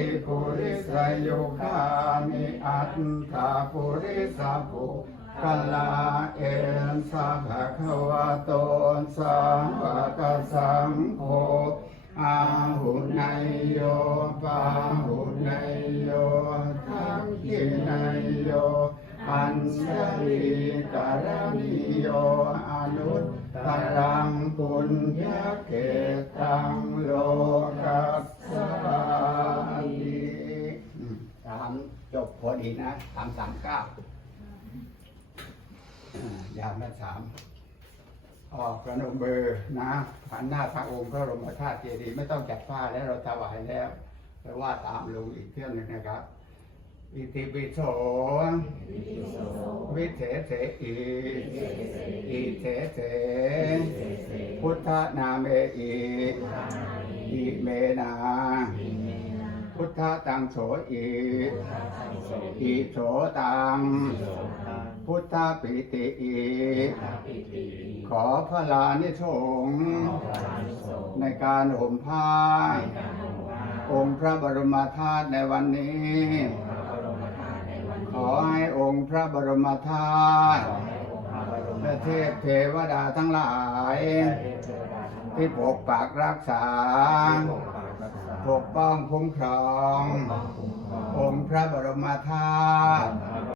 ริปุริสโยคามิอัตถาปุริสปุกลาเอสสะภะคะวะโตสาวกสังโฆอาหุนายโยปาหุนายโยทักขินายโยอัญชลีกรณีโยอนุตตรังปุญญเกตัง จบพอดีนะสามสามเก้าอ่ายามละสามออกกระนมเบอร์นะหันหน้าทางองค์พระบรมธาตุเจดีย์ไม่ต้องจัดผ้าแล้วเราถวายแล้วไปว่าตามลงอีกเครื่องหนึ่งนะครับอิติปิโสวิเศษเสอิอิเสเสพุทธนาเมอิอิเมนา พุทธตังโสอิ อิโสตัง พุทธปิติอิขอพระลานิสงส์ในการห่มผ้า องค์พระบรมธาตุในวันนี้ ขอให้องค์พระบรมธาตุและ เทพเทวดาทั้งหลายที่ปกปักรักษา ปกป้องคุ้มครอง องค์พระบรมธาตุ